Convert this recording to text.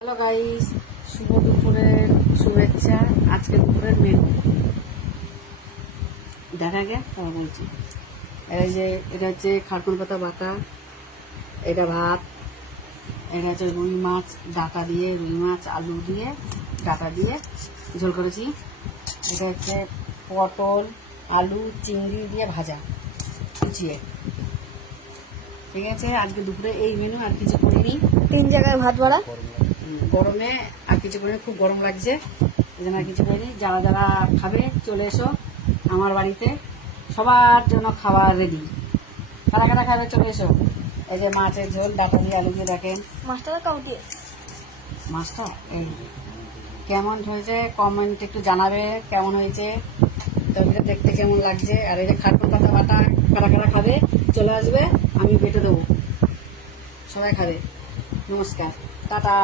Hello guys, শুভ দুপুরের শুভেচ্ছা। আজকে দুপুরের মেনু দেখা গে তারপর বলছি। এটা হচ্ছে খারকুল পাতা বাটা, এটা ভাত, এটা হচ্ছে রুই মাছ ডাটা দিয়ে, রুই মাছ আলু দিয়ে ডাটা দিয়ে ঝোল করেছি। এটা হচ্ছে পটল আলু চিংড়ি দিয়ে ভাজা কুচিয়ে। ঠিক আছে, আজকে দুপুরে এই মেনু, আর কিছু করিনি। 3 জায়গায় ভাত বাড়া। গরমে আর কিছু করিনি, খুব গরম লাগছে, এই জন্য আর কিছু করিনি। যারা যারা খাবে চলে এসো আমার বাড়িতে, সবার জন্য খাবার রেডি। কারা কারা খাবে চলে এসো। এই যে মাছের ঝোল ডাটা দিয়ে আলু দিয়ে, দেখেন মাছটা কাউ দিয়ে মাছটা এই কেমন হয়েছে কমেন্ট একটু জানাবে কেমন হয়েছে, তরকারিটা দেখতে কেমন লাগছে। আর এই যে খারকুল পাতা বাটা কারা কারা খাবে চলে আসবে, আমি বেটে দেবো, সবাই খাবে। নমস্কার, টাটা।